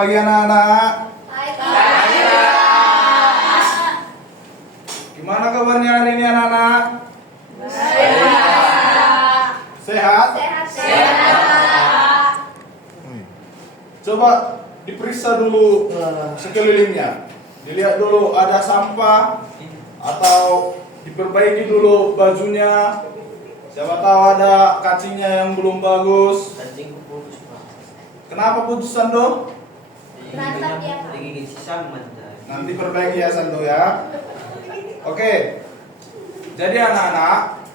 pagi anak-anak. Pagi. Gimana kabarnya hari ini anak-anak? Sehat? Sehat. Coba diperiksa dulu sekelilingnya. Dilihat dulu ada sampah atau diperbaiki dulu bajunya. Siapa tahu ada kancingnya yang belum bagus. Kancingku putus, Pak. Kenapa putus Sando? Berantak ya, Pak. Digigit si Saman. Nanti perbaiki ya Sando ya. Oke. Jadi anak-anak,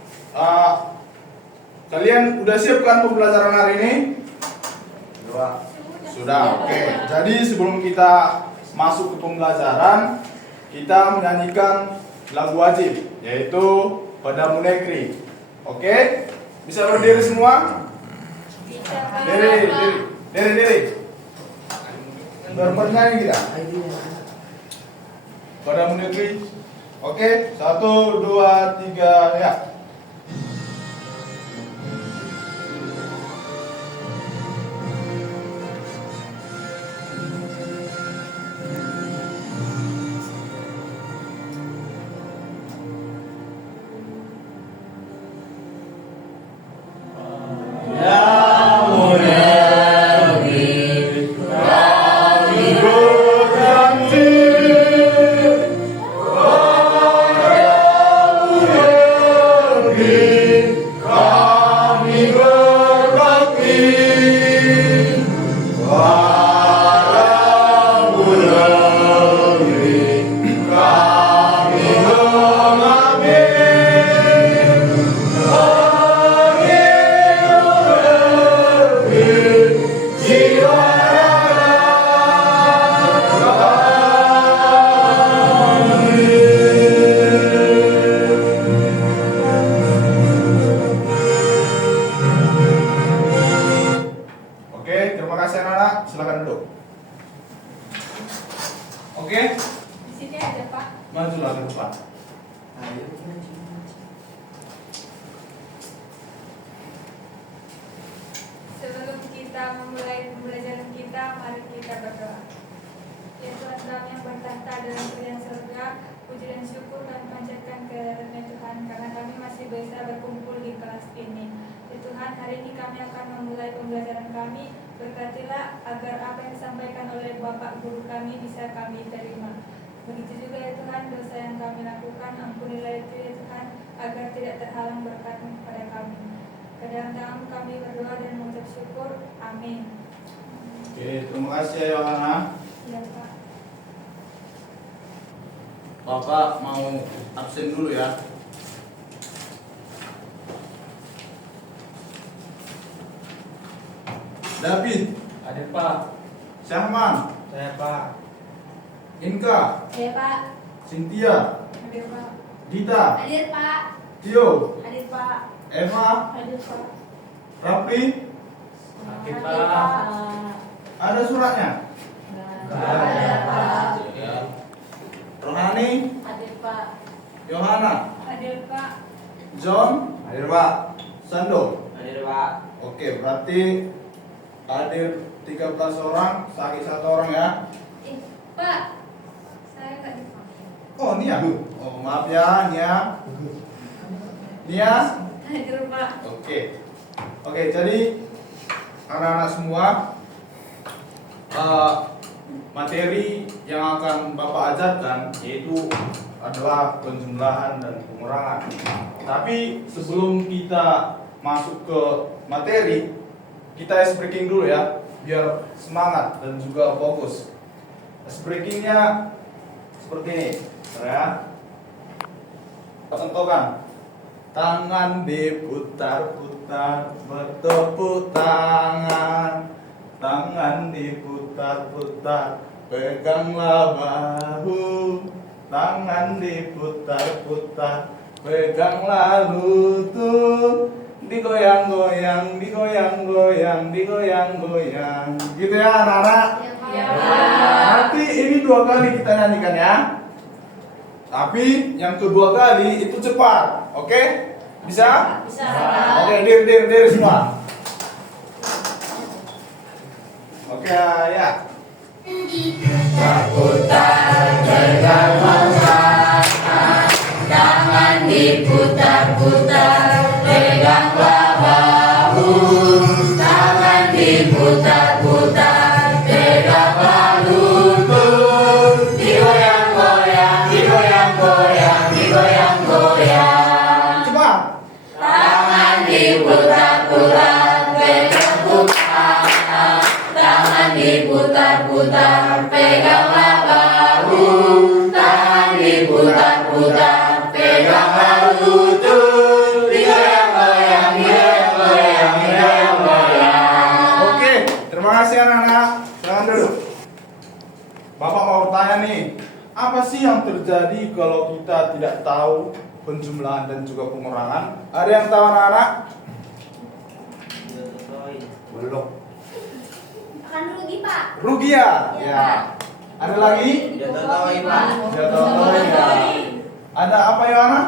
kalian udah siap kan pembelajaran hari ini? Sudah. Oke. Jadi sebelum kita masuk ke pembelajaran, kita menyanyikan lagu wajib, yaitu Padamu Negeri. Oke? Bisa berdiri semua? Diri. Bernyanyi kita. Padamu Negeri. Oke, 1, 2, 3, ya. Oke, terima kasih anak-anak. Silakan duduk. Oke, Di sini ada Pak. majulah ke depan. Sebelum kita memulai pembelajaran kita, mari kita berdoa. Ya Tuhan kami yang bertahta dalam kerajaan surga, puji dan syukur kami panjatkan kehadiran Tuhan karena kami masih bisa berkumpul di kelas ini. Ya Tuhan, hari ini kami akan memulai pembelajaran kami. Berkatilah agar apa yang disampaikan oleh Bapak Guru kami bisa kami terima. Begitu juga ya Tuhan, dosa yang kami lakukan, ampunilah itu ya Tuhan, agar tidak terhalang berkat-Mu kepada kami. Ke dalam tangan kami berdoa dan mengucap syukur. Amin. Oke, terima kasih ya Yohana. Ya Pak. Bapak mau absen dulu ya. David, Hadir, Pak. Syahman, Saya, Pak. Inka, Ya Pak. Cynthia, Hadir Pak. Dita, Hadir Pak. Tio, Hadir Pak. Eva, Hadir Pak. Rafli. Hadir, Pak. Ada suratnya? Ada Pak. Rohani, Hadir Pak. Yohana, Hadir Pak. John, hadir Pak. Sando. Hadir, Pak. Oke, berarti hadir 13 orang, sakit 1 orang ya. Pak. Saya nggak dipanggil. Oh, Nia. Oh, maaf ya, Nia. Nia. Hadir Pak. Oke. Oke, jadi anak-anak semua, materi yang akan Bapak ajarkan yaitu adalah penjumlahan dan pengurangan. Tapi sebelum kita masuk ke materi, kita ice breaking dulu ya, biar semangat dan juga fokus. Ice breakingnya seperti ini, ya. Contohkan. Tangan diputar-putar, bertepuk tangan. Tangan diputar-putar, peganglah bahu. Tangan diputar-putar, peganglah lutut. Digoyang-goyang, digoyang-goyang, digoyang-goyang. Gitu ya anak-anak? Ya Nanti ini 2 kali kita nyanyikan ya. Tapi yang kedua kali itu cepat, oke? Bisa? Bisa. Oke, diri semua. Oke, ya. Berputar bergelombang, jangan diputar-putar, peganglah bahu. Jangan diputar-putar, peganglah lutut. Digoyang-goyang, digoyang-goyang, digoyang-goyang. Cepat. Tangan diputar-putar, pegang putar. Tangan diputar-putar, peganglah bahu. Tangan diputar-putar, peganglah lutut. Digoyang-goyang, digoyang-goyang, digoyang-goyang. Oke, terima kasih anak-anak. Silakan duduk. Bapak mau bertanya nih, apa sih yang terjadi kalau kita tidak tahu penjumlahan dan juga pengurangan? Ada yang tahu anak-anak? Belum. Akan rugi, Pak. Rugi ya? Iya, Ya. Pak. Ada lagi? Jatuh-jatuhin, Pak. Jatuh-jatuhin, ya. Ada apa ya anak?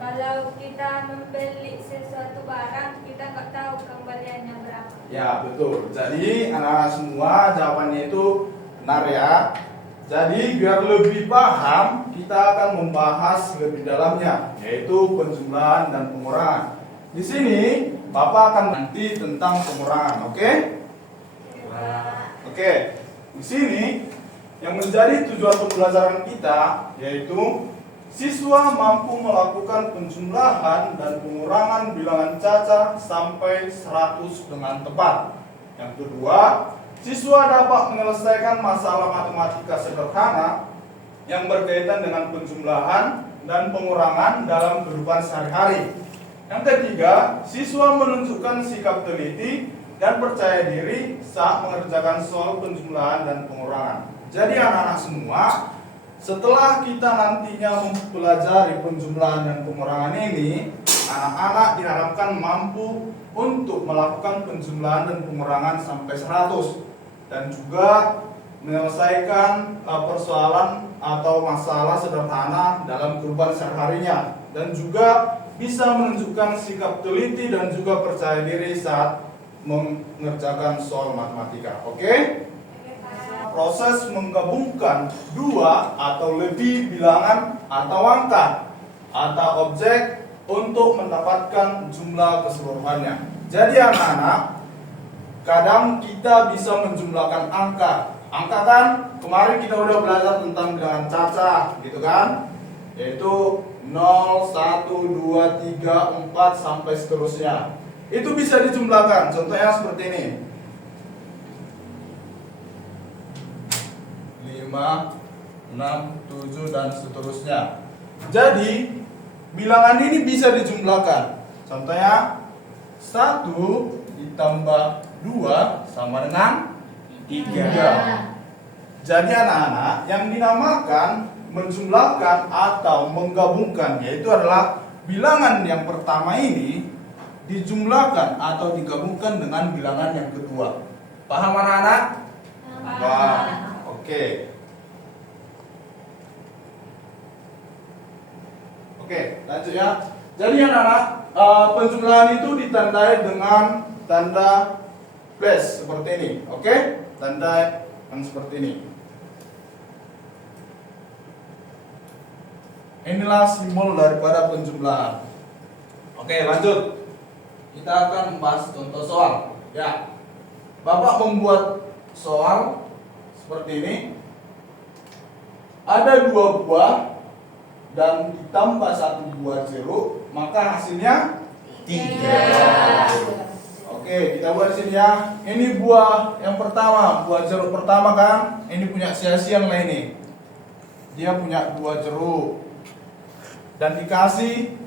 Kalau kita membeli sesuatu barang, kita nggak tahu kembaliannya berapa. Ya betul. Jadi anak-anak semua jawabannya itu benar ya. Jadi biar lebih paham, kita akan membahas lebih dalamnya, yaitu penjumlahan dan pengurangan. Di sini Bapak akan nanti tentang pengurangan, oke? Oke. Di sini yang menjadi tujuan pembelajaran kita yaitu siswa mampu melakukan penjumlahan dan pengurangan bilangan caca sampai 100 dengan tepat. Yang kedua, siswa dapat menyelesaikan masalah matematika sederhana yang berkaitan dengan penjumlahan dan pengurangan dalam kehidupan sehari-hari. Yang ketiga, siswa menunjukkan sikap teliti dan percaya diri saat mengerjakan soal penjumlahan dan pengurangan. Jadi anak-anak semua, setelah kita nantinya mempelajari penjumlahan dan pengurangan ini, anak-anak diharapkan mampu untuk melakukan penjumlahan dan pengurangan sampai 100 dan juga menyelesaikan persoalan atau masalah sederhana dalam kehidupan sehari-harinya dan juga bisa menunjukkan sikap teliti dan juga percaya diri saat mengerjakan soal matematika. Oke? Proses menggabungkan dua atau lebih bilangan atau angka atau objek untuk mendapatkan jumlah keseluruhannya. Jadi anak-anak, kadang kita bisa menjumlahkan angka. Angka kan kemarin kita udah belajar tentang bilangan caca, gitu kan? Yaitu 0, 1, 2, 3, 4 sampai seterusnya. Itu bisa dijumlahkan. Contohnya seperti ini. 5, 6, 7 dan seterusnya. Jadi bilangan ini bisa dijumlahkan. Contohnya 1 ditambah 2 sama dengan 3. Jadi anak-anak, yang dinamakan menjumlahkan atau menggabungkan yaitu adalah bilangan yang pertama ini dijumlahkan atau digabungkan dengan bilangan yang kedua. Paham anak-anak? Paham. Oke. Oke, lanjut ya. Jadi anak-anak, penjumlahan itu ditandai dengan tanda plus seperti ini. Oke? Tanda yang seperti ini. Inilah simbol daripada penjumlahan. Oke, lanjut. Kita akan membahas contoh soal. Ya. Bapak membuat soal seperti ini. Ada 2 buah dan ditambah 1 buah jeruk, maka hasilnya 3. Oke, kita buat di sini ya. Ini buah yang pertama, buah jeruk pertama kan. Ini punya sia-sia yang lain nih. Dia punya 2 jeruk. Dan dikasih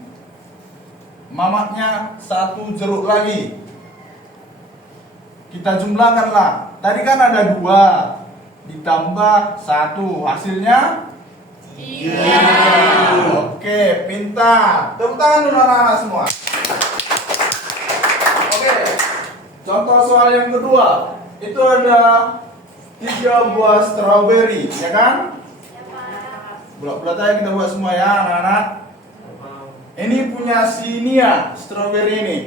mamaknya 1 jeruk lagi. Kita jumlahkanlah. Tadi kan ada 2 ditambah 1, hasilnya 3. Oke, pintar. Tepuk tangan dulu anak-anak semua. Oke, contoh soal yang kedua. Itu ada 3 buah strawberry, ya kan? Bulat-bulat aja kita buat semua ya anak-anak. Ini punya si Nia, strawberry ini.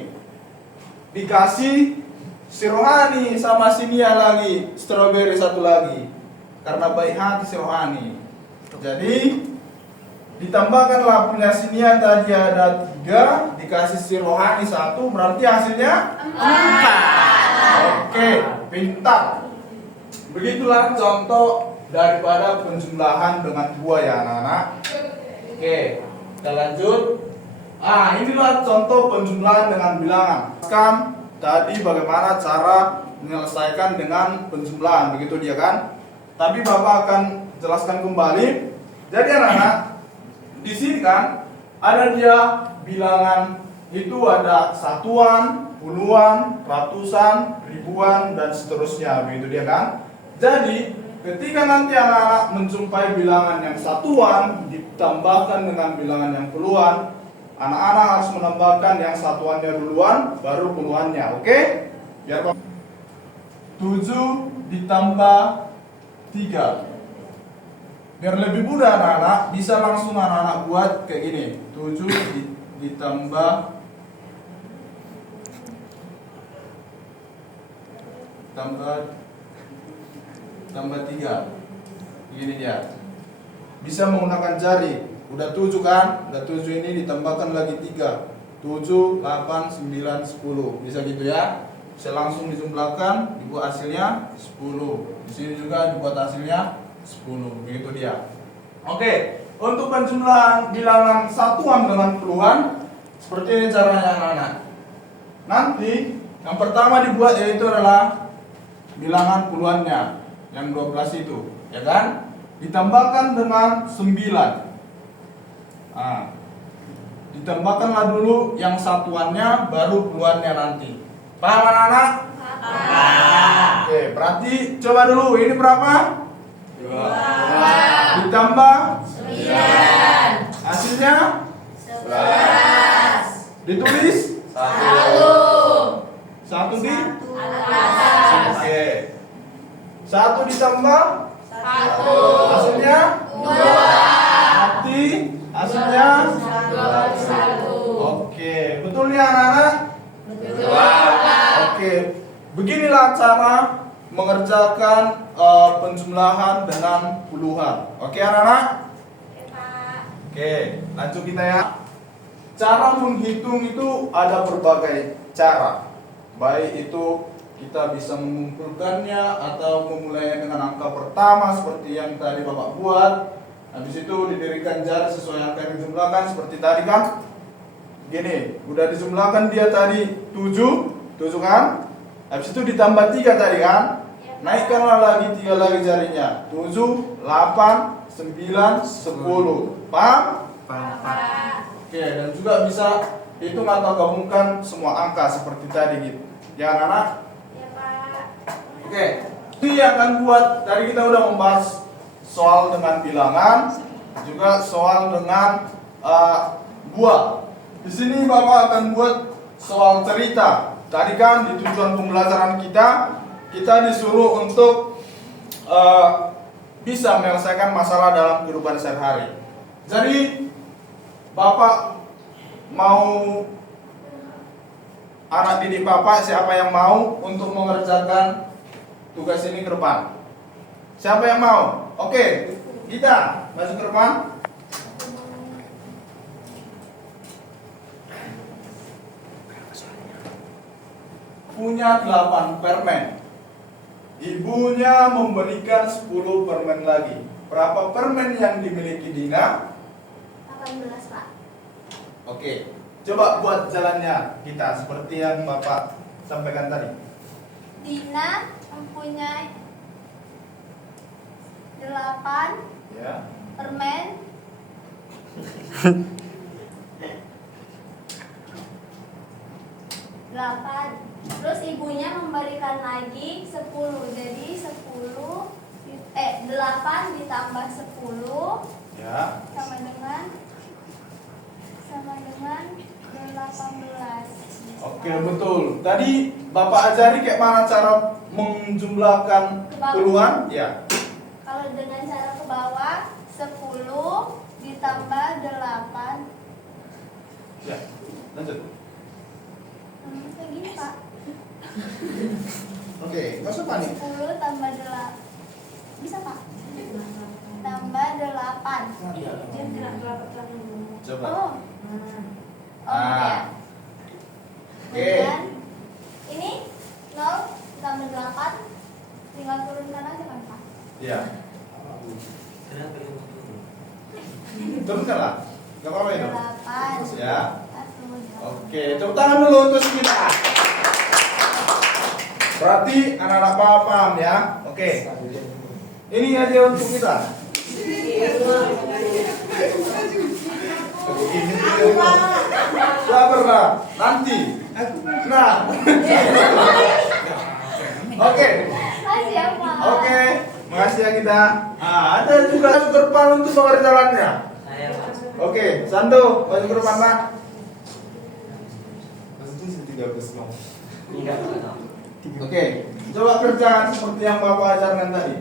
Dikasih si Rohani sama si Nia lagi, strawberry 1 lagi. karena baik hati si rohani. Jadi ditambahkanlah punya sinian tadi ada 3, dikasih si rohani 1, berarti hasilnya 4. Oke, pintar. Begitulah contoh daripada penjumlahan dengan buah ya anak-anak. Oke, kita lanjut. Inilah contoh penjumlahan dengan bilangan. Kan tadi bagaimana cara menyelesaikan dengan penjumlahan, begitu dia kan? Tapi Bapak akan jelaskan kembali. Jadi anak-anak, di sini kan ada dia bilangan itu ada satuan, puluhan, ratusan, ribuan dan seterusnya, begitu dia kan? Jadi ketika nanti anak-anak menjumpai bilangan yang satuan ditambahkan dengan bilangan yang puluhan, anak-anak harus menambahkan yang satuannya duluan baru puluhannya, oke? Biar 7 ditambah 3. Biar lebih mudah anak-anak, bisa langsung anak-anak buat kayak gini. 7 ditambah 3. Begini dia. Bisa menggunakan jari. Udah 7 kan? Udah 7 ini ditambahkan lagi 3. 7, 8, 9, 10. Bisa gitu ya? Bisa langsung dijumlahkan, dibuat hasilnya 10. Di sini juga dibuat hasilnya 10. Begitu dia. Oke, untuk penjumlahan bilangan satuan dengan puluhan seperti ini caranya anak-anak. Nanti yang pertama dibuat yaitu adalah bilangan puluhannya yang 12 itu, ya kan? Ditambahkan dengan 9. Ditambahkanlah dulu yang satuannya baru puluhannya nanti. Paham anak-anak? Oke, berarti coba dulu ini berapa? 2 ditambah 9. hasilnya 11. ditulis 1 di oke. 1 ditambah 1. hasilnya 2. berarti hasilnya 1. oke. Betul ya anak-anak? Betul. Oke, beginilah cara mengerjakan penjumlahan dengan puluhan. Oke anak-anak? Oke, lanjut kita ya. Cara menghitung itu ada berbagai cara. Baik itu kita bisa mengumpulkannya atau memulainya dengan angka pertama seperti yang tadi Bapak buat. Habis itu didirikan jari sesuai angka yang dijumlahkan seperti tadi kan? Gini, udah dijumlahkan dia tadi 7 kan? Habis itu ditambah 3 tadi kan? Naikkanlah lagi 3 lagi jarinya. 7, 8, 9, 10. Paham? Oke, dan juga bisa hitung atau gabungkan semua angka seperti tadi gitu. Ya anak-anak? Ya Pak. Oke, ini akan buat tadi kita udah membahas soal dengan bilangan, juga soal dengan buah. Di sini Bapak akan buat soal cerita. Tadi kan di tujuan pembelajaran kita disuruh untuk bisa menyelesaikan masalah dalam kehidupan sehari-hari. Jadi Bapak mau anak didik Bapak siapa yang mau untuk mengerjakan tugas ini ke depan? Siapa yang mau? Oke, kita masuk ke depan. Punya 8 permen. Ibunya memberikan 10 permen lagi. Berapa permen yang dimiliki Dina? 18 Pak. Oke, coba buat jalannya kita seperti yang Bapak sampaikan tadi. Dina mempunyai 8 Ya. permen. Terus ibunya memberikan lagi 10. Jadi 8 ditambah 10 Ya. sama dengan 18. Oke, betul. Tadi Bapak ajari kayak mana cara menjumlahkan puluhan? Ya. Kalau dengan cara ke bawah 10 ditambah 8. Ya. Lanjut. Kayak gini Pak. Oke, nggak usah panik. 10 tambah 8. Bisa Pak? 8. Iya. Jangan kena 8 dulu. Coba. Oh. Ah. Oke. Kemudian ini 0 tambah 8 tinggal turunkan aja kan Pak. Ya. Kenapa yang turun? Turunkan lah. Gak apa-apa itu. 8. Ya. Satu. Oke, tepuk tangan dulu untuk kita. Berarti anak-anak paham ya. Oke. Ini aja untuk kita. Sabar lah, nanti. Nah. Oke. Masih ya Pak. Oke, makasih ya kita. Ada juga sugar pan untuk pengerjaannya. Saya Pak. Oke, Sando, baju sugar pan Pak. Enggak Pak. Oke, coba kerjakan seperti yang Bapak ajarkan tadi.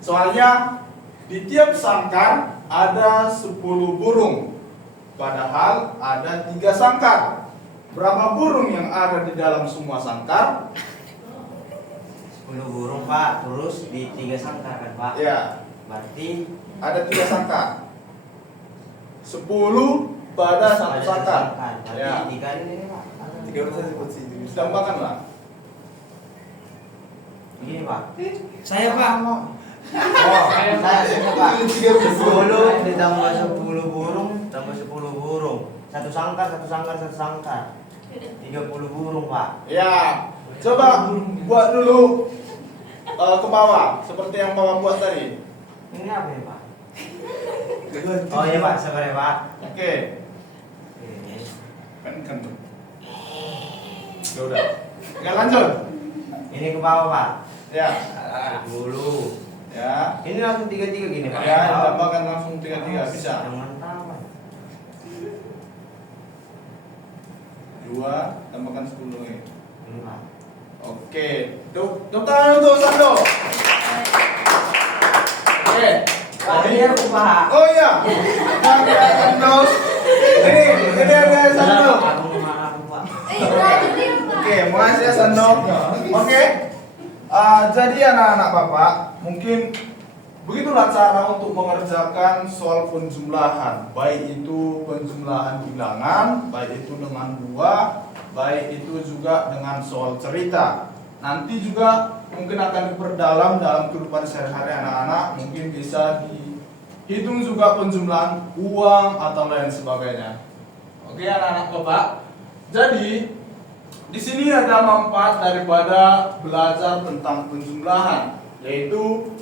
Soalnya di tiap sangkar ada 10 burung, padahal ada 3 sangkar. Berapa burung yang ada di dalam semua sangkar? 10 burung Pak, terus di 3 sangkar kan Pak? Ya, Berarti ada 3 sangkar. 10 pada satu ada sangkar. Berarti Ya, dikali ini Pak. tambahkanlah. Gini Pak. Saya Pak. Oh, saya Pak. 10 ditambah 10 burung tambah 10 burung. Satu sangkar, satu sangkar, satu sangkar. 30 burung Pak. Ya, coba buat dulu ke bawah seperti yang Bapak buat tadi. Ini apa ya Pak? Oh iya Pak, sabar ya Pak. Oke, Oke. kan tuh. Ya udah. Oke, lanjut. Ini ke bawah Pak. Ya. 10. Ya. Ini langsung 3-3 gini Pak. Ya, tambahkan langsung 3-3 bisa. Jangan tahu. 2 tambahkan 10 ini. Ini Pak. Oke, tepuk tangan untuk Sando. Oke. Pak, ini aku Pak. Oh iya. Nah, ya, Sando. Ini ada Sando. Aku maaf Pak. Oke, makasih ya Sando. Oke. Jadi anak-anak Bapak, mungkin begitulah cara untuk mengerjakan soal penjumlahan, baik itu penjumlahan bilangan, baik itu dengan buah, baik itu juga dengan soal cerita. Nanti juga mungkin akan diperdalam dalam kehidupan sehari-hari anak-anak, mungkin bisa dihitung juga penjumlahan uang atau lain sebagainya. Oke anak-anak Bapak. Jadi di sini ada manfaat daripada belajar tentang penjumlahan, yaitu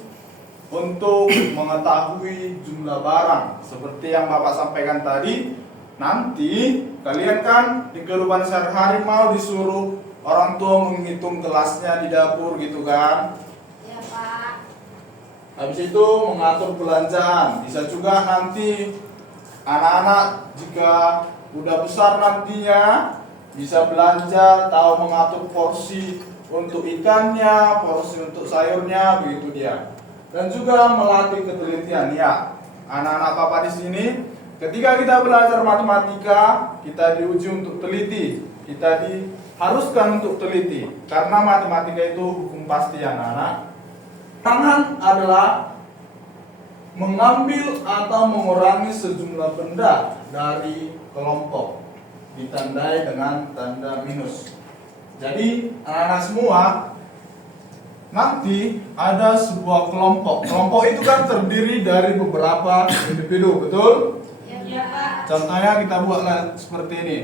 untuk mengetahui jumlah barang. Seperti yang Bapak sampaikan tadi, nanti kalian kan di kehidupan sehari-hari mau disuruh orang tua menghitung kelasnya di dapur gitu kan. Ya Pak. Habis itu mengatur belanjaan. Bisa juga nanti anak-anak jika udah besar nantinya bisa belanja, tahu mengatur porsi untuk ikannya, porsi untuk sayurnya, begitu dia. Dan juga melatih ketelitian ya. Anak-anak Bapak di sini, ketika kita belajar matematika, kita diuji untuk teliti. Kita diharuskan untuk teliti. Karena matematika itu hukum pasti anak-anak. Tangan adalah mengambil atau mengurangi sejumlah benda dari kelompok, ditandai dengan tanda minus. Jadi anak-anak semua, nanti ada sebuah kelompok. Kelompok itu kan terdiri dari beberapa individu, betul? Ya Pak. Contohnya kita buatlah seperti ini.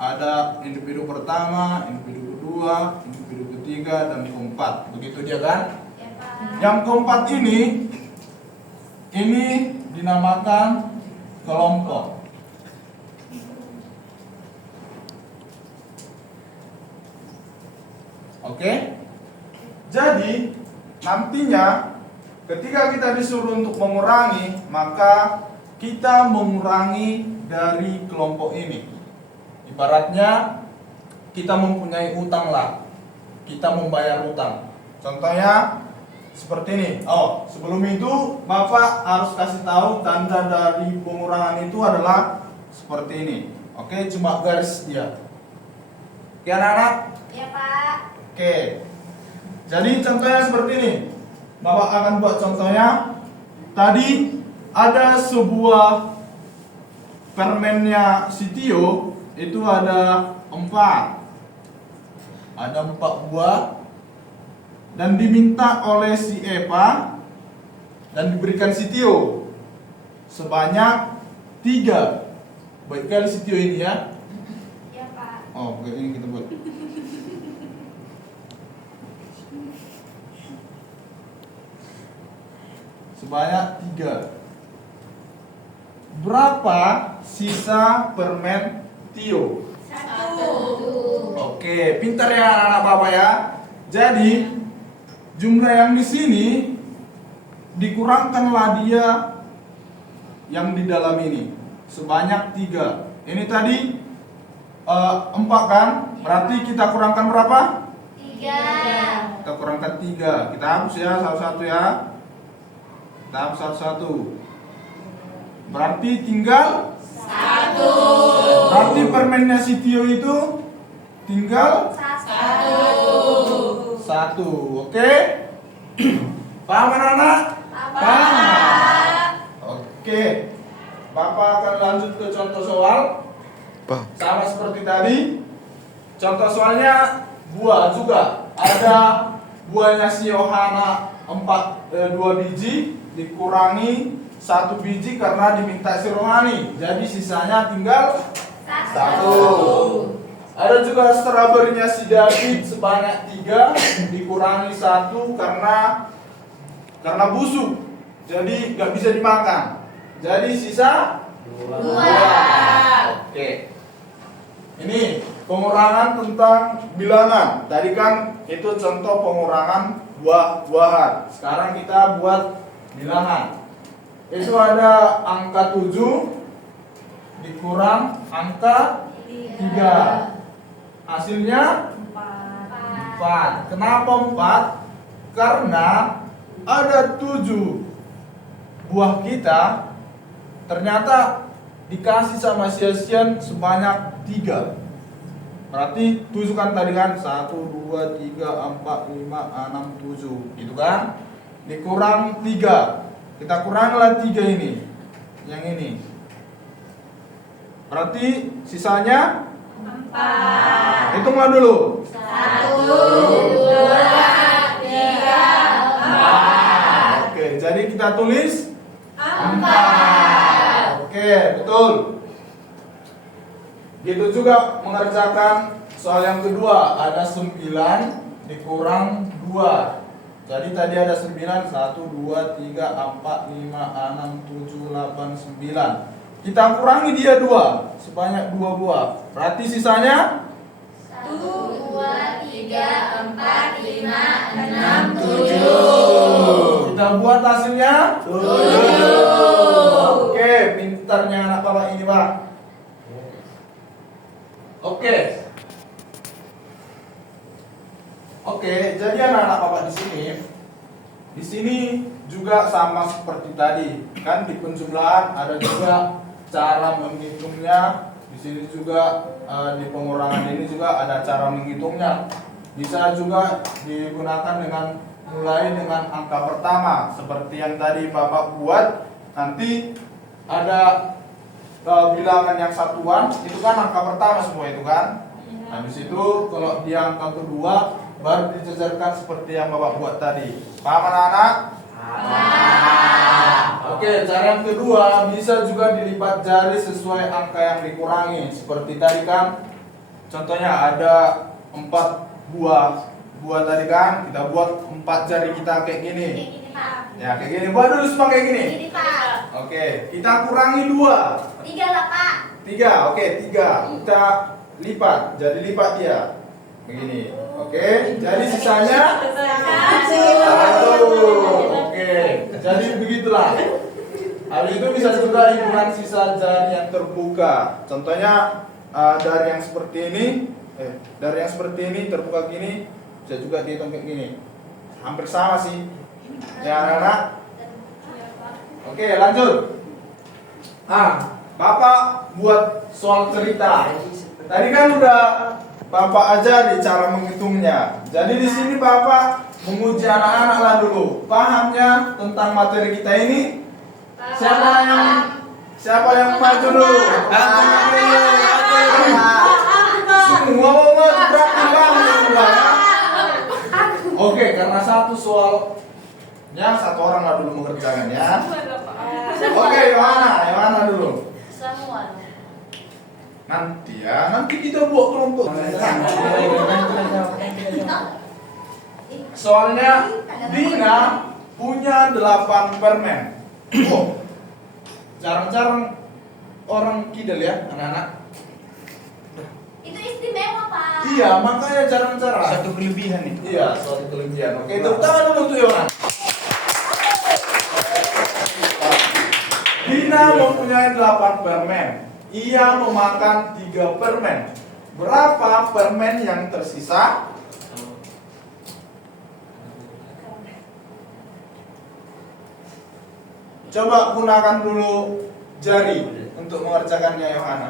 Ada individu pertama, individu kedua, individu ketiga, dan keempat. Begitu dia kan? Ya Pak. Yang keempat ini dinamakan kelompok. Oke? Jadi nantinya ketika kita disuruh untuk mengurangi, maka kita mengurangi dari kelompok ini. Ibaratnya kita mempunyai utang lah, kita membayar utang. Contohnya seperti ini. Oh, sebelum itu Bapak harus kasih tahu tanda dari pengurangan itu adalah seperti ini. Oke, cuma garis dia. Oke anak-anak? Ya Pak. Oke. Jadi contohnya seperti ini. Bapak akan buat contohnya. Tadi ada sebuah permennya si Tio, itu ada 4. Ada 4 buah. Dan diminta oleh si Eva dan diberikan si Tio sebanyak 3. Baik kali si Tio ini ya. Ya Pak. Oh, kayak ini kita buat. Sebanyak 3. Berapa sisa permen Tio? 1. Oke, pintar ya anak-anak Bapak ya. Jadi jumlah yang di sini dikurangkanlah dia yang di dalam ini sebanyak 3. Ini tadi 4 kan? Berarti kita kurangkan berapa? 3. Kita kurangkan 3. Kita hapus ya satu-satu ya. Kita hapus satu-satu. Berarti tinggal 1. Berarti permennya si Tio itu tinggal 1. 1. Oke? Paham anak-anak? Pak. Oke. Bapak akan lanjut ke contoh soal. Sama seperti tadi. Contoh soalnya buah juga. Ada buahnya si Yohana 2 biji dikurangi 1 biji karena diminta si Rohani. Jadi sisanya tinggal 1. Ada juga strawberry-nya si David sebanyak 3 dikurangi 1 karena busuk. Jadi nggak bisa dimakan. Jadi sisa 2. Oke. Ini pengurangan tentang bilangan. Tadi kan itu contoh pengurangan buah-buahan. Sekarang kita buat bilangan. Itu ada angka 7 dikurang angka 3. Hasilnya 4. Kenapa 4? Karena ada 7 buah kita ternyata dikasih sama Siasian sebanyak 3. Berarti 7 kan tadi kan 1, 2, 3, 4, 5, 6, 7 gitu kan. Dikurang 3. Kita kuranglah 3 ini. Yang ini. Berarti sisanya 4. hitunglah dulu. 1, 2, 3, 4. Oke, jadi kita tulis 4. Oke, betul. Gitu juga mengerjakan soal yang kedua. Ada 9 dikurang 2. Jadi tadi ada 9, 1, 2, 3, 4, 5, 6, 7, 8, 9. Kita kurangi dia 2, sebanyak 2 buah. Berarti sisanya 1, 2, 3, 4, 5, 6, 7. Kita buat hasilnya 7. Oke, pintarnya anak bapak ini, Pak. Oke. Oke, jadi anak-anak bapak di sini juga sama seperti tadi. Kan di penjumlahan ada juga cara menghitungnya. Di sini juga di pengurangan ini juga ada cara menghitungnya. Bisa juga digunakan mulai dengan angka pertama seperti yang tadi Bapak buat. Nanti ada bilangan yang satuan itu kan angka pertama semua itu kan. Habis itu kalau di angka kedua baru dijajarkan seperti yang Bapak buat tadi. Paham anak-anak? Oke, cara yang kedua bisa juga dilipat jari sesuai angka yang dikurangi. Seperti tadi kan, contohnya ada 4 buah tadi kan, kita buat 4 jari kita kayak gini. Ya kayak gini, buat dulu semua kayak gini. Oke, kita kurangi 2. 3 lah Pak. 3, oke 3. Kita lipat, jadi lipat dia. Begini. Oke, jadi sisanya 1. Oke, jadi begitulah. Hal itu bisa juga hitungan sisa jari yang terbuka. Contohnya dari yang seperti ini, terbuka gini, bisa juga dihitung kayak gini. Hampir sama sih. Ya anak-anak. Oke, lanjut. Bapak buat soal cerita. Tadi kan udah Bapak ajari cara menghitungnya. Jadi di sini Bapak menguji anak-anak lah dulu pahamnya tentang materi kita ini Siapa yang maju dulu? Semua mau maju berarti bang. Oke, karena satu soalnya satu orang lah dulu mengerjakan ya. Oke, Yohana dulu. Semua. Nanti kita buat kelompok. Soalnya Dina punya 8 permen. Oh, jarang-jarang orang kidal ya anak-anak. Itu istimewa, Pak. Iya, makanya jarang-jarang. Satu kelebihan itu. Iya, suatu kelebihan. Oke, tepuk tangan dulu tuh Yohan. Dina mempunyai 8 permen. Ia memakan 3 permen. Berapa permen yang tersisa? Coba gunakan dulu jari untuk mengerjakannya Yohana.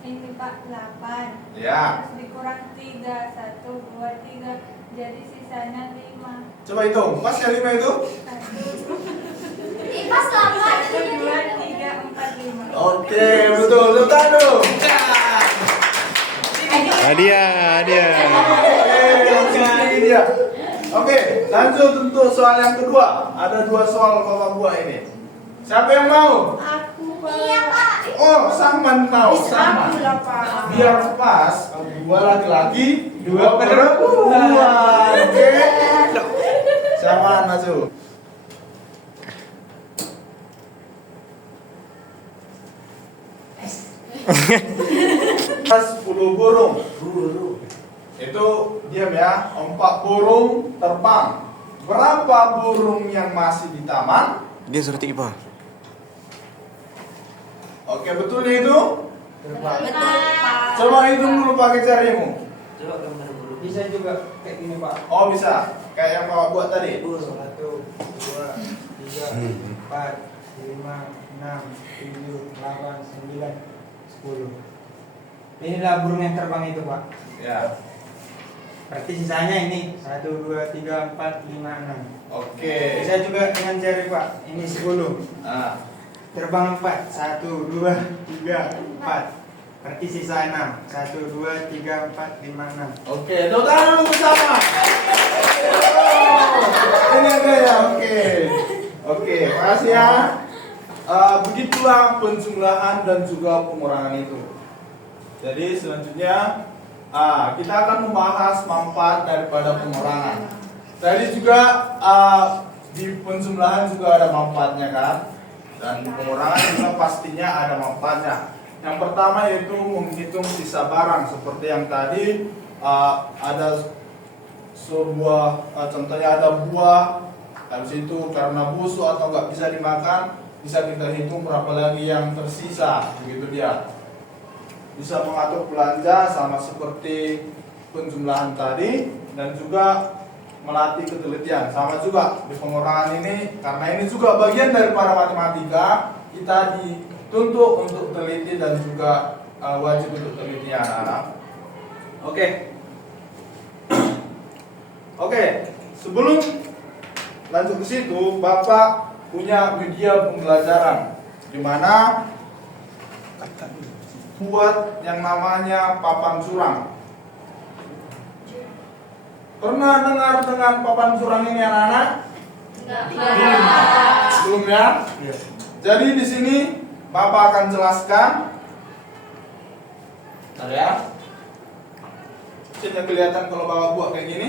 Ini Pak 8. Ya. Terus dikurang 3, 1, 2, 3. Jadi sisanya 5. Coba hitung. Pas ya 5 itu? 1, Pas lama. 2, 3, 4, 5. Oke, betul. Letak dulu. Hadiah. Ini dia. Oke, lanjut untuk soal yang kedua. Ada 2 soal bapak buat ini. Siapa yang mau? Aku Iya, Pak. Oh, Saman mau. Sama. Biar pas. 2 laki-laki, 2 perempuan. Oke. Sama maju. Pas 10 burung. Itu diam ya, 4 burung terbang. Berapa burung yang masih di taman? Dia suruh tinggi pak. Oke, betul itu? Betul, Pak. Coba hitung dulu pakai jarimu. Coba gambar dulu. Bisa juga kayak gini Pak. Oh, bisa. Kayak yang bapak buat tadi. 1, 2, 3, 4, 5, 6, 7, 8, 9, 10. Inilah burung yang terbang itu Pak. Ya. Berarti sisanya ini 1, 2, 3, 4, 5, 6. Oke. Bisa juga dengan jari Pak. Ini 10. Nah, Terbang 4. 1, 2, 3, 4. Berarti sisa 6. 1, 2, 3, 4, 5, 6. oke, tepuk tangan dulu bersama. Oh, ini ada ya, oke. Oke, makasih ya. Begitulah penjumlahan dan juga pengurangan itu. Jadi selanjutnya kita akan membahas manfaat daripada pengurangan. Tadi juga di penjumlahan juga ada manfaatnya kan, dan pengurangan juga pastinya ada manfaatnya. Yang pertama yaitu menghitung sisa barang seperti yang tadi ada sebuah contohnya ada buah, habis itu karena busuk atau nggak bisa dimakan, bisa kita hitung berapa lagi yang tersisa, begitu dia. Bisa mengatur belanja sama seperti penjumlahan tadi, dan juga melatih ketelitian sama juga di pengurangan ini, karena ini juga bagian daripada matematika. Kita dituntut untuk teliti dan juga wajib untuk teliti anak-anak. Oke, sebelum lanjut ke situ, Bapak punya media pembelajaran di mana buat yang namanya papan surang. Pernah dengar dengan papan surang ini anak-anak? Belum ya? Jadi di sini Bapak akan jelaskan. Bentar ya. Bisa kelihatan kalau Bapak buat kayak gini?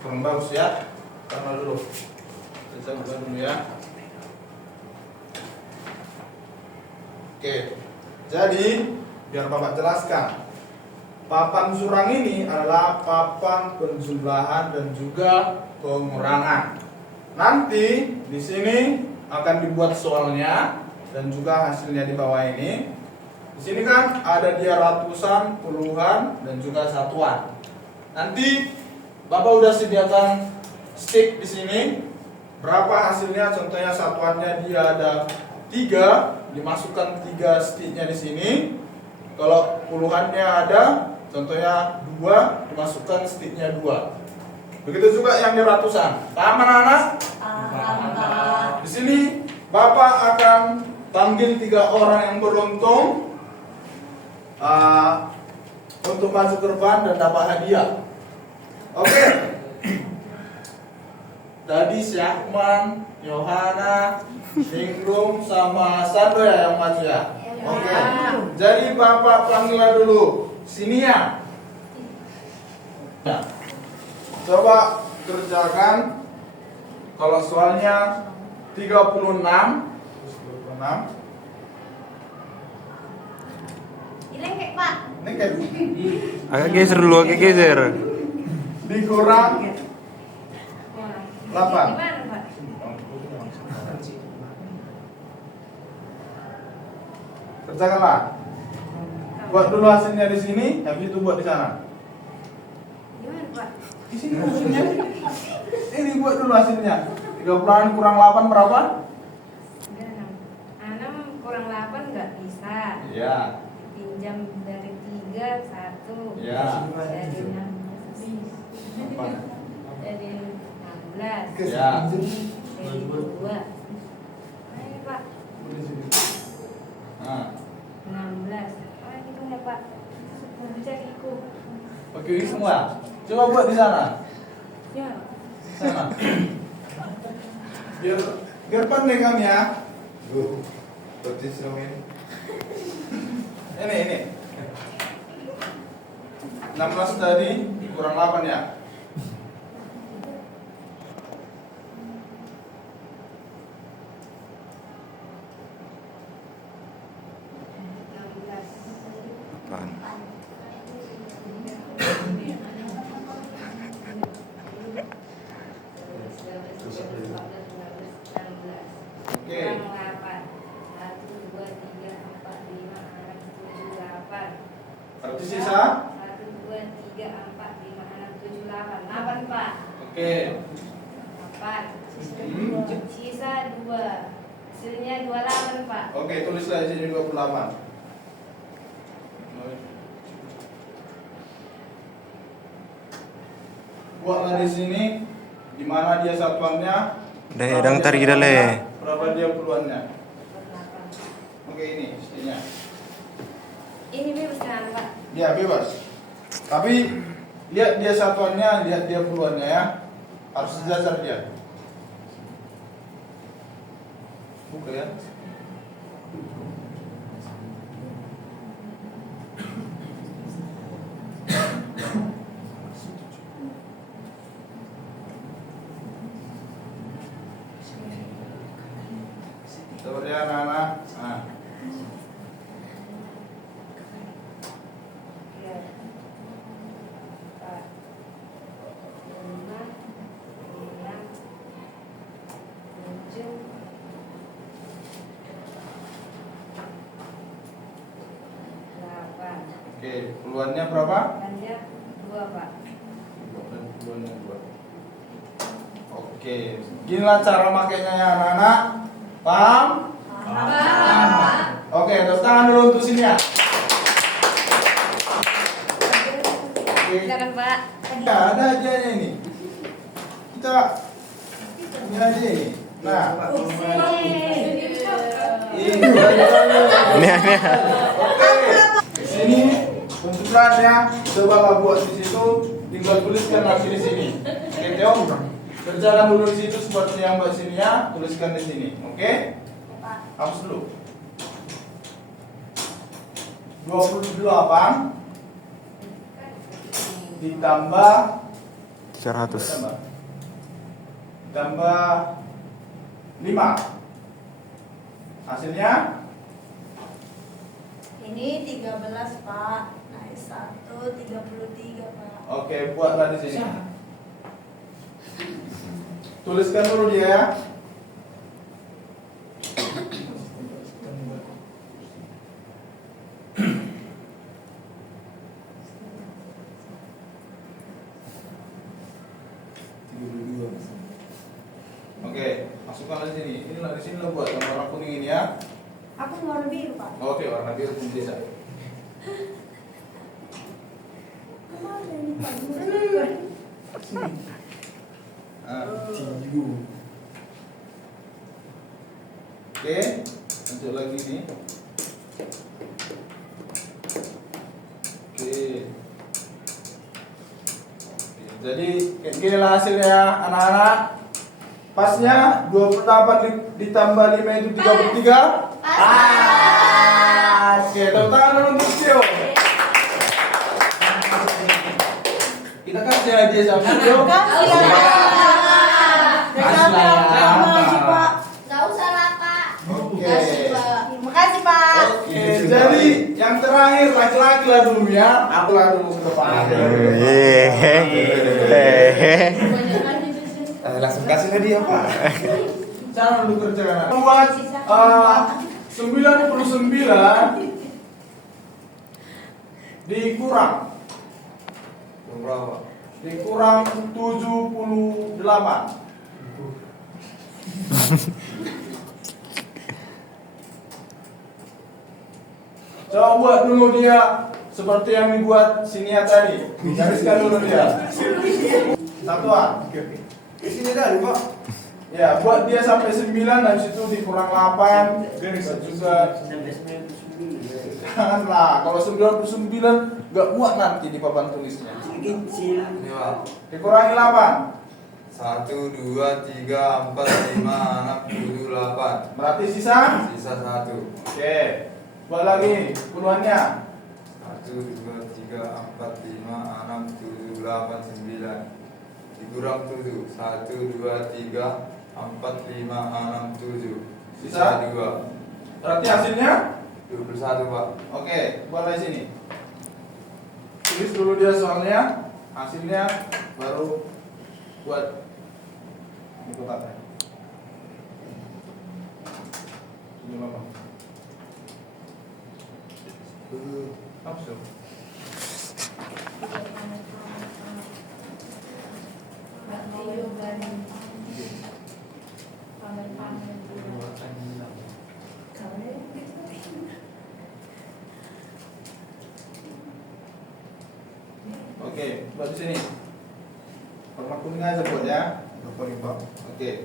Kurang bagus ya. Karena dulu. Kita buka dulu ya. Oke, jadi biar Bapak jelaskan. Papan surang ini adalah papan penjumlahan dan juga pengurangan. Nanti di sini akan dibuat soalnya dan juga hasilnya di bawah ini. Di sini kan ada dia ratusan, puluhan, dan juga satuan. Nanti Bapak udah sediakan stick di sini. Berapa hasilnya? Contohnya satuannya dia ada 3, dimasukkan 3 sticknya di sini. Kalau puluhannya ada, contohnya 2, dimasukkan sticknya 2. Begitu juga yang di ratusan. Paham anak-anak? Bapak akan panggil 3 orang yang beruntung untuk masuk gerbang dan dapat hadiah. Oke. Tadi Syahman, Yohana, Ningrum sama Sando ya yang maju ya. Oke. Jadi Bapak panggil dulu sini ya. Nah, coba kerjakan. Kalau soalnya 36. Ini kayak Pak. Ini kayak Agak geser dulu, agak geser. dikurang 8. Gimana, Pak? Kerjakanlah. Buat dulu hasilnya di sini, habis itu buat di sana. Gimana, Pak? Di sini hasilnya. Ini buat dulu hasilnya. 36 kurang 8 berapa? Udah 6. 6 kurang 8 nggak bisa. Ya. Pinjam dari 3, 1. Ya. Jadi 6. Jadi 16. Ya. Jadi 2. Ayo, Pak. Nah, 16. Oh, itu ya, Pak. Cariku. oke semua. Coba buat di sana. Ya. Sana. Biar pandai kami ya. Ini. 16 tadi kurang 8 ya. Apaan? Oke. Kurang 8. 1, 2, 3, 4, 5, 6, 7, 8. Berarti sisa? 1, 2, 3, 4, 5, 6, 7, 8. 8, Pak. Oke. 8. Sisa 2. Hasilnya 28, Pak. Oke, tulislah di sini 28. Buatlah di sini di mana dia satuannya. Dah, dang tarik dah le. Berapa dia puluhannya? 8. Oke, ini istrinya. Ini bebas kan, Pak? Ya, bebas. Tapi lihat dia satuannya, lihat dia puluhannya ya. Harus sejajar dia. Buka ya. Seperti anak-anak. Nah. Ya. 4, 5, 6, 7, 8. Oke, puluhannya berapa? Banyak 2, Pak. Puluhannya 2. Oke, ginilah cara makainya ya anak-anak. Paham? Oke, terus tangan dulu untuk sini ya. Oke. Silakan, Pak. Ya, ada aja ini. Kita ini aja ini. Nah, Ini aneh. oke. Di sini tuntutannya coba buat di situ, tinggal tuliskan lagi di sini. Oke, Teo. Kerjakan dulu di situ seperti yang buat sini ya, tuliskan di sini. Oke? Hapus dulu. 28 ditambah 300. Tambah 5. Hasilnya Ini 13, Pak. Naik 1, 33, Pak. oke, buatlah di sini. Tuliskan dulu dia ya. Oke, masukkan di sini. Inilah di sini lo buat yang warna kuning ini ya. Aku warna biru, Pak. Oke, warna biru bisa. Kemana ini, Pak? Oke, lanjut lagi nih. Oke. Jadi kayak gini lah hasilnya anak-anak. Pasnya 28 ditambah 5 itu 33. Pas. Oke, tepuk tangan dulu untuk Cio. Kita kasih aja sama Cio. Nggak usah lah, Pak. Oke. Makasih, Pak. Oke, jadi yang terakhir laki-laki lah dulu ya. Aku lah dulu ke depan. Langsung kasih ke dia, Pak. Cara dulu kerja. Buat 99 dikurang Berapa? dikurang 78. Coba buat dulu dia seperti yang dibuat Sinia tadi. Gariskan dulu dia. Satuan. Di sini tadi, Pak. Ya, buat dia sampai 9, habis itu dikurang 8. Gariskan juga. Janganlah, kalau 99 nggak muat nanti di papan tulisnya. Kecil. Ini, Pak. Dikurangi 8. 1, 2, 3, 4, 5, 6, 7, 8. Berarti sisa? Sisa 1. Oke. Buat lagi puluhannya. 1, 2, 3, 4, 5, 6, 7, 8, 9. Dikurang 7. 1, 2, 3, 4, 5, 6, 7. Sisa 2. Berarti hasilnya? 21, Pak. Oke, buat lagi sini. Tulis dulu dia soalnya, hasilnya baru buat di kotaknya. Ini apa? Apa sih? Oke, buat di sini. Warna kuning aja buat ya. Kuning, Pak. Oke.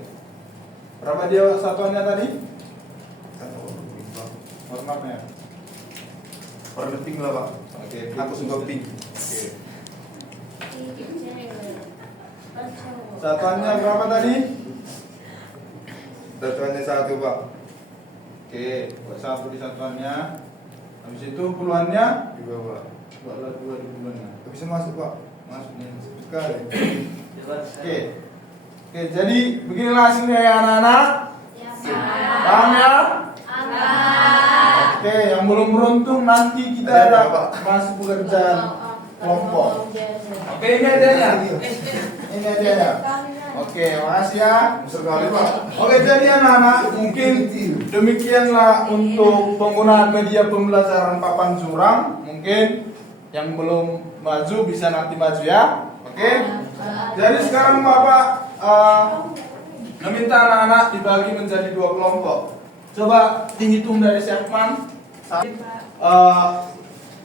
Berapa dia satuannya tadi? 1, Pak. Warna merah. Warna pink lah, Pak. Oke, Aku suka pink. Oke. Satuannya berapa tadi? Satuannya 1, Pak. Oke, buat 1 di satuannya. Habis itu puluhannya 2, Pak. buatlah 2 di puluhannya. Bisa masuk, Pak. Masuknya. Sekali. Oke. Oke, jadi beginilah hasilnya ya anak-anak. Paham ya? Oke, yang belum beruntung nanti kita Ada, ada Pak. masuk pekerjaan kelompok. Oke, ini adanya. Ini adanya. Oke, makasih ya. Sekali, Pak. Oke, jadi anak-anak mungkin demikianlah untuk penggunaan media pembelajaran papan jurang. Mungkin yang belum maju bisa nanti maju ya. Oke. Jadi sekarang Bapak meminta anak-anak dibagi menjadi 2 kelompok. Coba dihitung dari Syafman.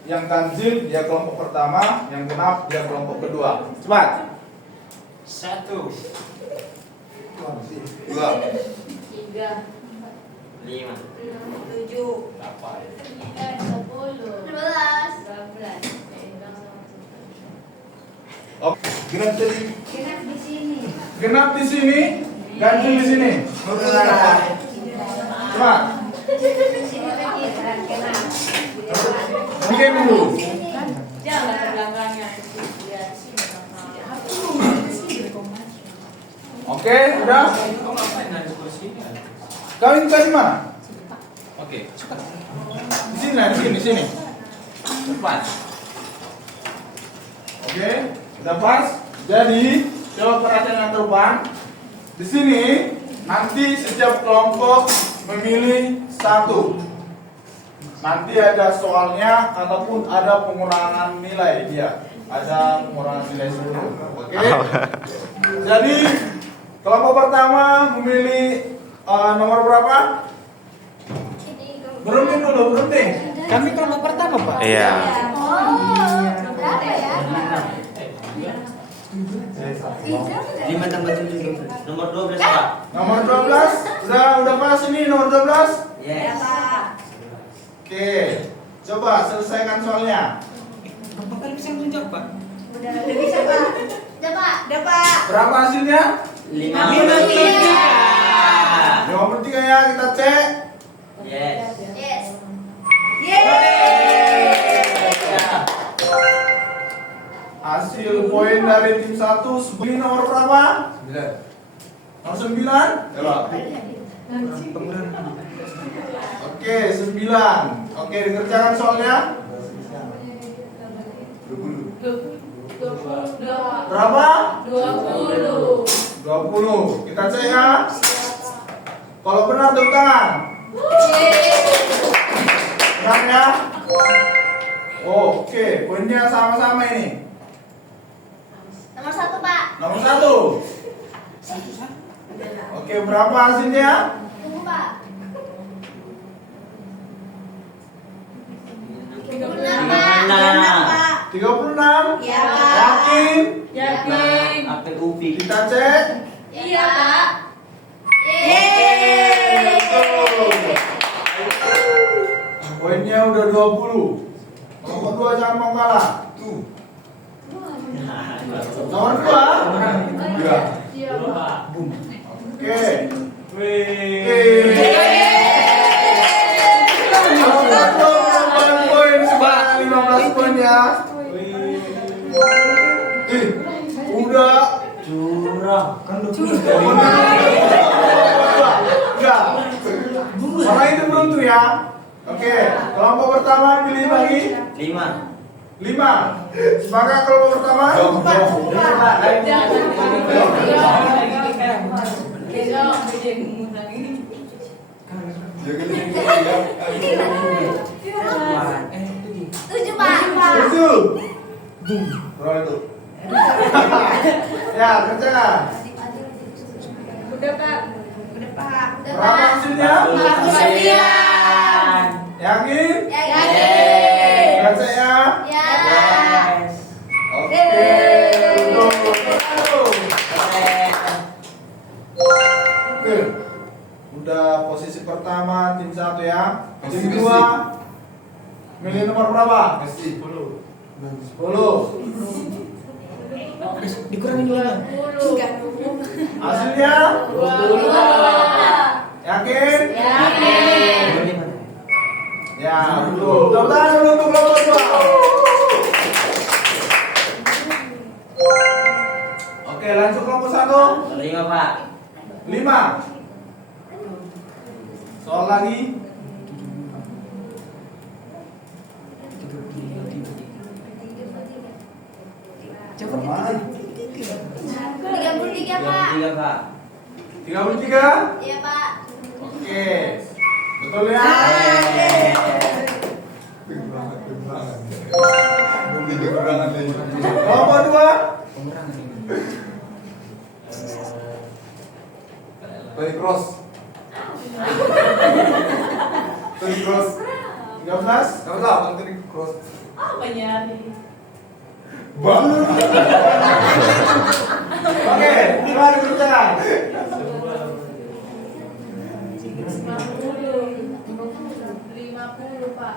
Yang ganjil dia kelompok pertama, yang genap dia kelompok kedua. Cepat. 1, 2. 5, Oke. Genap tadi. Genap di sini, ganjil di sini. Cepat. Bikin dulu. Oke, udah. Kau ini tadi mana? Oke, cepat. Di sini lah, di sini. Cepat. Oke, udah pas. Jadi, coba perhatian yang terbang. Di sini nanti setiap kelompok memilih 1. Nanti ada soalnya ataupun ada pengurangan nilai dia. Ada pengurangan nilai 10. Oke. Jadi kelompok pertama memilih nomor berapa? Berunding dulu, berunding. Kami kelompok pertama, Pak. Iya. Berapa ya? 5 tambah 7, nomor 12, Pak. Nomor 12 udah pas sini nomor 12? Yes. Oke, coba selesaikan soalnya. Berapa kali bisa menjawab, Pak? Udah bisa Pak. Udah Pak. Berapa hasilnya? 53. 53 ya, kita cek. Yes. Yes. Hasil poin dari tim 1 ini nomor berapa? 9. Nomor 9? Coba. Oke, 9. Oke, dikerjakan soalnya. 20. Berapa? 20. 20. Kita cek ya. Kalau benar tepuk tangan. Benar ya? Oke, poinnya sama-sama ini. Nomor 1 Pak. Nomor 1. Oke, berapa hasilnya? Tunggu Pak. 36. 36. Iya, Pak. Yakin? Yakin. Apel ubi. Kita cek. Iya Pak. Yeay. Poinnya udah 20. Nomor 2 jangan mau kalah. Tuh. Nomor 2. Iya. Iya Pak. Oke. Poin sebanyak 15 poin ya. Udah. Curang. Kan Enggak. Orang itu beruntung ya. Oke, kelompok pertama pilih lagi 5. 5. Sepakat kelompok pertama? Tujuh Pak. Betul. Berapa itu? Ya, kerjakan. Udah Pak. Udah Pak. Berapa hasilnya? 49. Yakin? Yakin. Kerja ya. Ya. Oke. Betul. Oke. Udah posisi pertama tim 1 ya. Tim 2 milih nomor berapa? Messi. 10. Dikurangin dulu. Hasilnya? 20. Yakin? Yakin. Ya, betul. Tepuk tangan dulu untuk kelompok 2. Oke, lanjut kelompok 1. 5, Pak. 5. Soal lagi. Berapa? 33 Pak. 23, Pak. 33? Iya Pak. Oke. Betul ya? Big banget. Bukti kekurangan nih. Kelompok 2. Tadi cross. 13. Kamu tahu kan tadi cross. Apa nyari? Bang. Oke, gimana kerjaan? 50 Pak.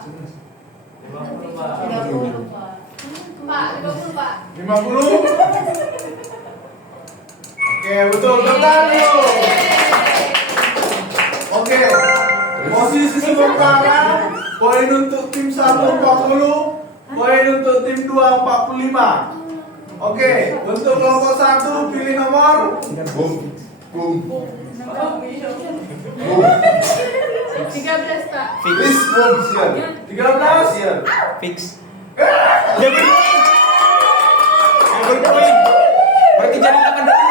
50, Pak. 30 Pak. Pak, 50 Pak. 50. Oke, betul. Tepuk dulu. Oke. Posisi sementara poin untuk tim 1 40, poin untuk tim 2 45. Oke, untuk kelompok 1 pilih nomor. Boom. Boom. Boom. 13 Pak. Please boom siap. 13. Siap. Fix. Berpoin. Berarti jadi 8 dulu.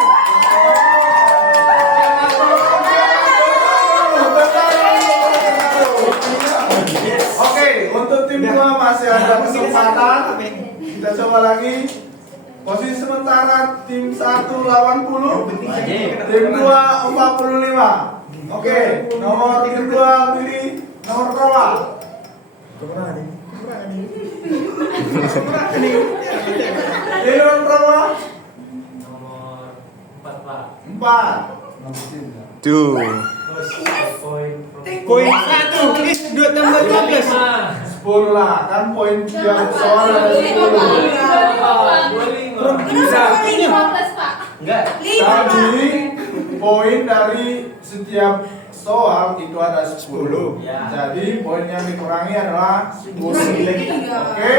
Oke, untuk tim 2 masih ada kesempatan. Kita coba lagi. Posisi sementara tim 1 80, tim 2 45. Oke, nomor tim 2 pilih nomor berapa? Pilih nomor berapa? Nomor 4, Pak. 4. Tuh. Poin 1. Is 2 tambah 12. 10 lah, kan poin tiap soal ada 10. Bisa. 15, Pak. Enggak. Tadi poin dari setiap soal itu ada 10. Ya. Jadi poin yang dikurangi adalah 10. Oke?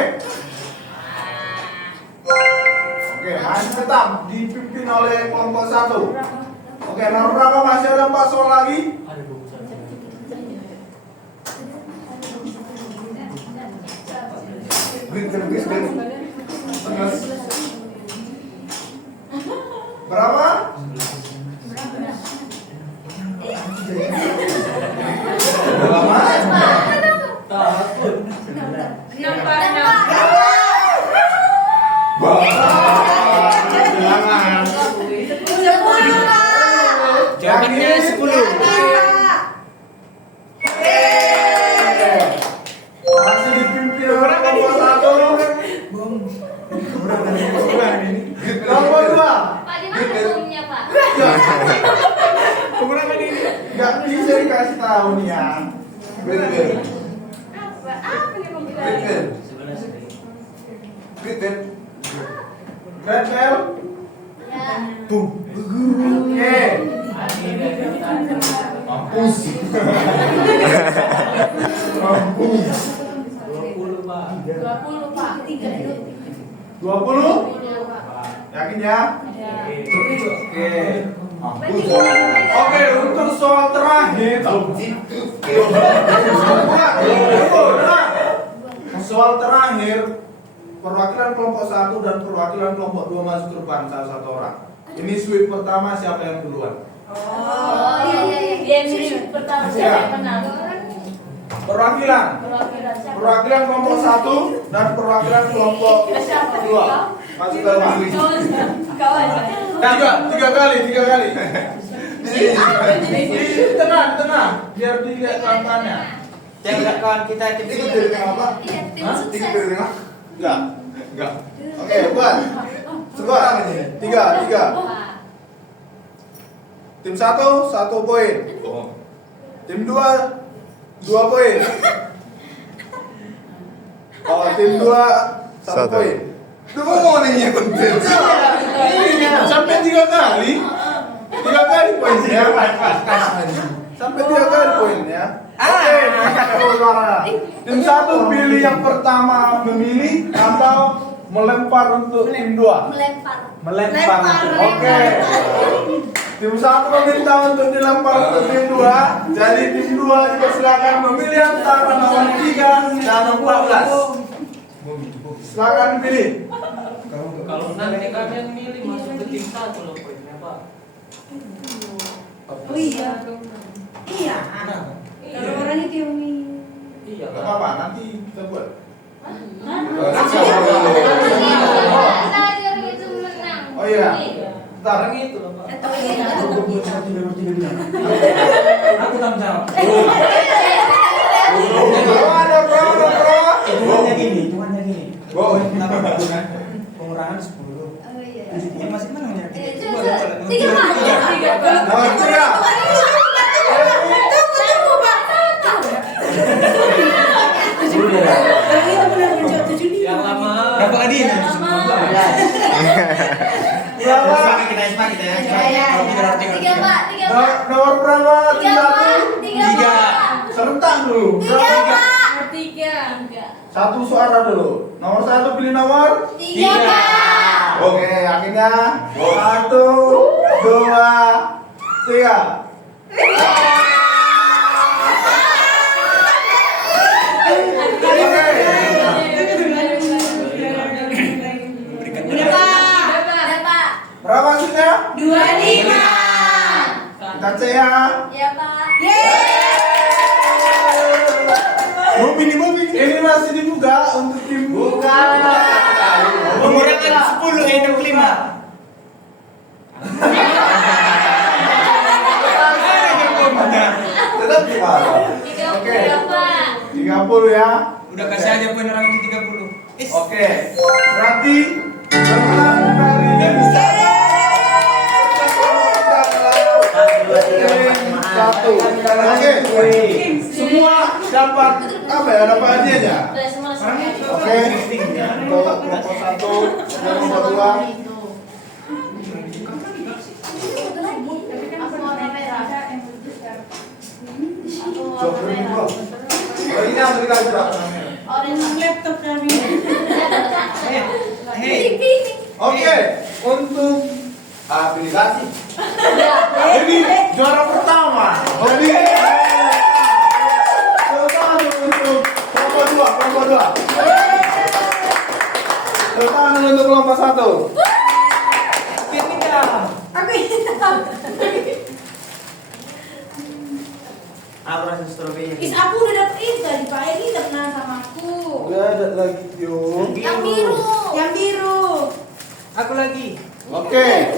Oke, masih tetap dipimpin oleh kelompok 1. Oke, nomor berapa? Masih ada 4 soal lagi? Berapa? Berapa? Jangan. Jawabannya 10. Masih dipimpin oleh kelompok 1. Kelompok 2. Pak, di mana umumnya, Pak? Gak bisa dikasih tahu nih ya. Apa nih pembelajaran? Gretel. Ya. Oke. Mampus. Mampus. 20, Pak. 20, Pak. 20? 20, Pak. Yakin ya? Ya. Oke. Mampus. Oke, untuk soal terakhir. Soal terakhir, perwakilan kelompok 1 dan perwakilan kelompok 2 masuk ke depan salah satu orang. Ini sweep pertama, siapa yang duluan? Oh, iya. Dia yang pertama siapa yang menang? Perwakilan Perwakilan siapa? Perwakilan kelompok 1 dan perwakilan kelompok 2 masuk ke depan. Kawan. Tiga kali. Di tengah, biar dilihat kawannya. Jangan kawan kita Ikut dari tengah apa? Iya, tim Hah? sukses. Ikut dari tengah? Enggak. Oke, buat. Coba. Tiga. Pak. Tim 1 poin. Tim 2 2 poin. Oh, tim 2 1 Satu. poin. Itu mau nih ikut tim. Sampai 3 kali. 3 kali poinnya. Sampai 3 kali poinnya. Oke, tim 1 pilih yang pertama memilih atau melempar untuk tim 2. Melempar. Oke. Tim 1 meminta untuk dilempar untuk tim 2. Jadi tim 2 dipersilakan memilih antara nomor 3 dan 14. Silakan pilih. Kalau nanti kami yang milih masuk ke tim 1 loh poinnya, Pak. Oh iya. Iya. Kalau orang itu yang Iya, Gak Pak. apa-apa, nanti kita buat. Tadi orang itu menang. Oh iya. Bentar. Orang itu loh, Pak. Aku tanggung jawab. Berapa ada berapa? Hitungannya gini. Go. Kenapa kan? Pengurangan 10. Oh iya. Ini masih mana ya? Tiga, Pak. Nomor 3. Tunggu, Pak. Orang itu benar menjawab 7 nih. Yang lama. Berapa adinya? Berapa? Kita ya. Iya. Tiga, Pak. Nomor berapa? Tim 1. Tiga. Serentak dulu. Tiga, Pak. Tiga. Satu suara dulu. Nomor 1 pilih nomor. Tiga, Pak. Oke, akhirnya 1, 2, 3. Udah, Pak. Udah, Pak. Berapa hasilnya? 25. Kita cek ya. Ya, Pak. Mobil. Ini masih dibuka untuk tim buka. Pengurangan 10 65. Tetap di bawah. 30, Pak. 30 ya. Udah kasih aja poin orang itu 30. Oke. Berarti pemenang dari satu. Oke. Semua dapat apa ya? Dapat hadiahnya. Udah semua Oke. Untuk kelompok 1 dan kelompok 2. Aku warna merah. Oh, ini yang berikan berapa? Orange. Laptop kami. Oke, untuk aplikasi. Ini juara pertama. Oke. Pertama untuk kelompok 2. Pertama untuk kelompok 1. Aku hitam. Aku rasa stroberi. Is aku udah dapet itu tadi Pak Edi udah pernah sama aku. Udah ada lagi yuk. Yang biru. Yang biru. Aku lagi. Oke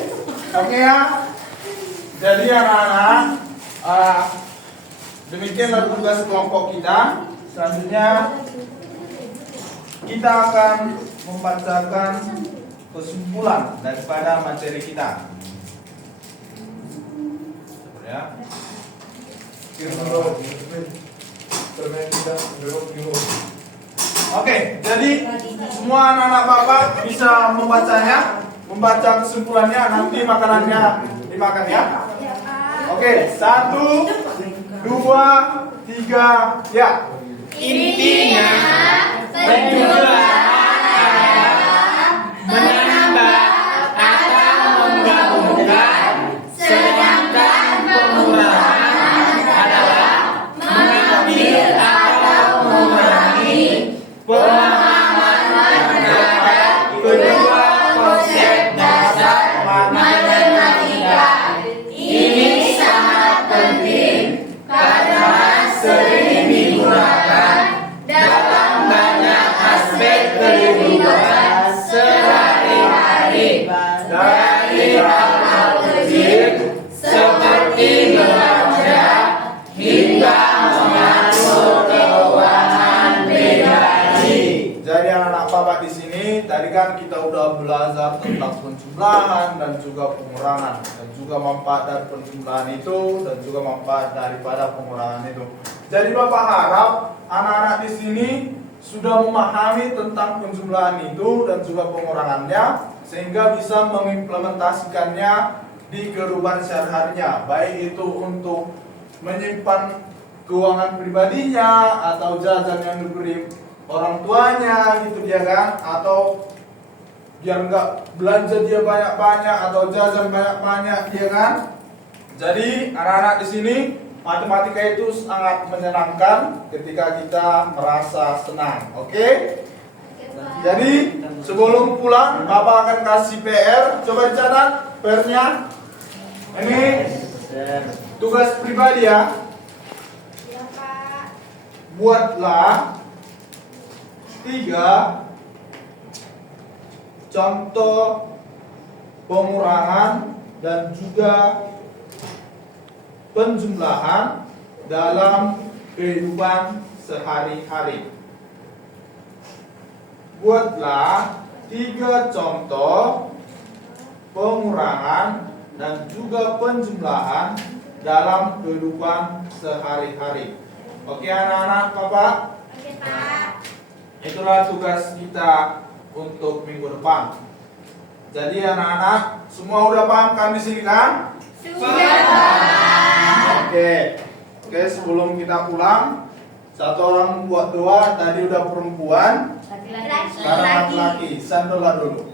ya. Jadi anak-anak, demikianlah tugas kelompok kita. Selanjutnya kita akan membacakan kesimpulan daripada materi kita. Ya. Oke, jadi semua anak-anak Bapak bisa membaca kesimpulannya, nanti makanannya dimakan ya. Oke, 1, 2, 3, ya. Intinya penjualan menambah atau menggabungkan, sedangkan pengurangan adalah mengambil atau mengurangi. Pemahaman terhadap kedua konsep dasar matematika ini sangat penting karena sering digunakan dalam banyak aspek kehidupan sehari-hari, dari hal-hal kecil seperti belanja hingga mengatur keuangan pribadi. Jadi anak-anak Bapak di sini tadi kan kita udah belajar tentang penjumlahan dan juga pengurangan, dan juga manfaat dari penjumlahan itu dan juga manfaat daripada pengurangan itu. Jadi Bapak harap anak-anak di sini sudah memahami tentang penjumlahan itu dan juga pengurangannya, sehingga bisa mengimplementasikannya di kehidupan sehari-harinya, baik itu untuk menyimpan keuangan pribadinya atau jajan yang diberi orang tuanya gitu dia kan, atau biar nggak belanja dia banyak-banyak atau jajan banyak-banyak dia kan. Jadi anak-anak di sini matematika itu sangat menyenangkan ketika kita merasa senang. Oke? Jadi sebelum pulang Bapak akan kasih PR, coba dicatat PR-nya. Ini tugas pribadi ya. Ya Pak. Buatlah 3 contoh pengurangan dan juga penjumlahan dalam kehidupan sehari-hari. Buatlah 3 contoh pengurangan dan juga penjumlahan dalam kehidupan sehari-hari. Oke anak-anak Bapak? Oke Pak. Itulah tugas kita untuk minggu depan. Jadi anak-anak semua udah paham kan di sini kan? Sudah. Oke, sebelum kita pulang, satu orang buat doa. Tadi udah perempuan, sekarang laki-laki. Sandola dulu.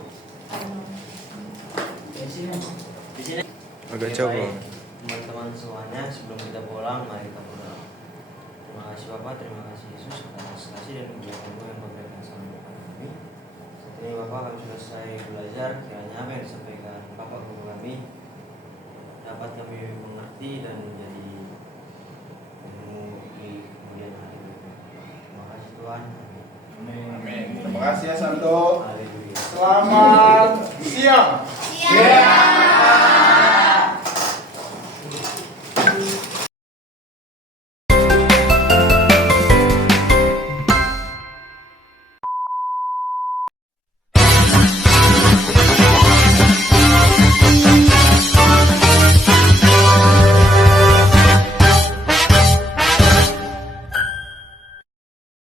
Agak jauh. Teman-teman semuanya, sebelum kita pulang, mari kita berdoa. Terima kasih Bapak, terima kasih Yesus atas kasih dan kebaikan-Mu yang memberikan sama kami. Saat ini Bapak, kami sudah selesai belajar, kiranya apa yang disampaikan Bapak guru kami dapat kami mengerti dan menjadi ilmu di kemudian hari. Terima kasih Tuhan. Amin. Terima kasih ya Santo. Haleluya. Selamat siang. Siang.